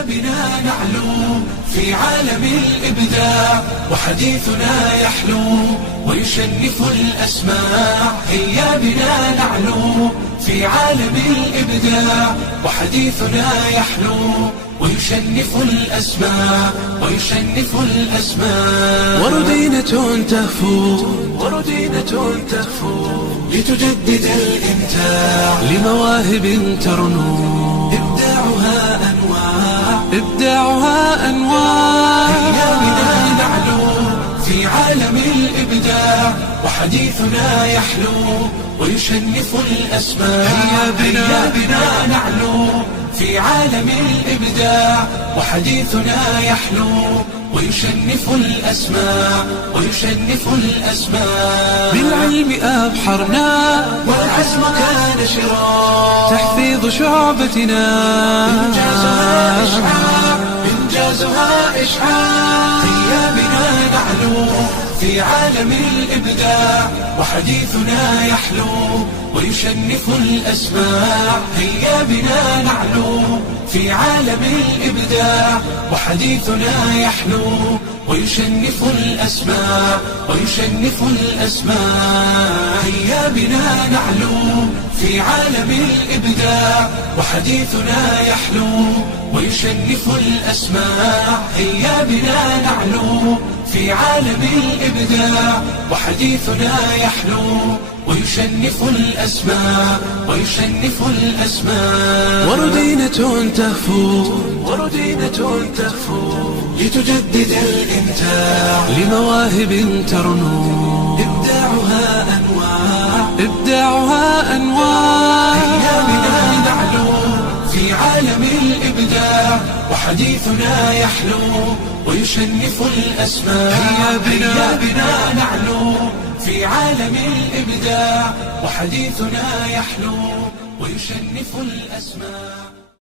هيا بنا نعلو في عالم الإبداع، وحديثنا يحلو ويشنف الأسماع. هيا بنا نعلو في عالم الإبداع، وحديثنا يحلو ويشنف الأسماع، ويشنف الأسماع. وردينة تهفو لتجدد الإمتاع، لمواهب ترنو إبداعها أنواع. هيا بنا نعلو في عالم الإبداع، وحديثنا يحلو ويشنف الأسماع. هيا بنا نعلو في عالم الإبداع، وحديثنا يحلو ويشنف الأسماء، ويشنف الأسماء. بالعلم أبحرنا والعزم كان شراع، تحفيظ شعبتنا إنجازها إشعاع. هيا بنا نعلو في عالم الإبداع، وحديثنا يحلو ويشنف الأسماع. هيا بنا نعلو في عالم الإبداع، وحديثنا يحلو ويشنف الأسماع، ويشنف الأسماع. هيا بنا نعلو في عالم الإبداع، وحديثنا يحلو ويشنف الأسماع. هيا بنا نعلو في عالم الإبداع، وحديثنا يحلو ويشنف الأسماع، ويشنف الأسماع. وردينة تهفو لتجدد الإمتاع، لمواهب ترنو إبداعها أنواع. هيا بنا نعلو في عالم الإبداع، وحديثنا يحلو ويشنف الأسماع. هيا بنا نعلو في عالم الإبداع، وحديثنا يحلو ويشنف الأسماع.